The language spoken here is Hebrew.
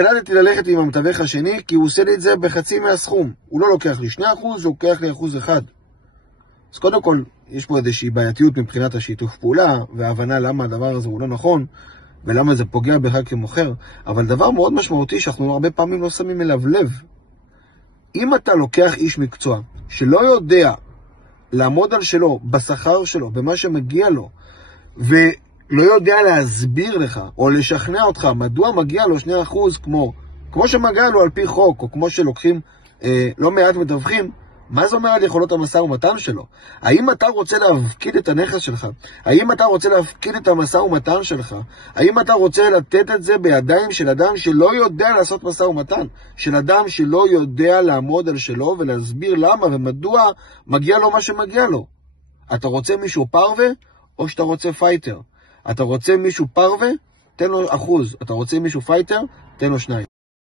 החלטתי ללכת עם המתווך השני, כי הוא עושה לי את זה בחצי מהסכום. הוא לא לוקח לי 2%, הוא לוקח לי 1%. אז קודם כל, יש פה איזושהי בעייתיות מבחינת השיתוף פעולה, וההבנה למה הדבר הזה הוא לא נכון, ולמה זה פוגע בך כמוכר. אבל דבר מאוד משמעותי שאנחנו הרבה פעמים לא שמים אליו לב. אם אתה לוקח איש מקצוע שלא יודע לעמוד על שלו, בשכר שלו, במה שמגיע לו, ולא יודע להסביר לך, או לשכנע אותך, מדוע מגיע לו 2% כמו שמגיע לו על פי חוק, או כמו שלוקחים לא מעט מתווכים, מה זה אומר על יכולות המשא ומתן שלו? האם אתה רוצה להפקיד את הנכס שלך? האם אתה רוצה להפקיד את המשא ומתן שלך? האם אתה רוצה לתת את זה בידיים של אדם שלא יודע לעשות משא ומתן? של אדם שלא יודע לעמוד על שלו ולהסביר למה ומדוע מגיע לו מה שמגיע לו? אתה רוצה מישהו פרווה או שאתה רוצה פייטר? אתה רוצה מישהו פרווה? תן לו 1%. אתה רוצה מישהו פייטר? תן לו 2%.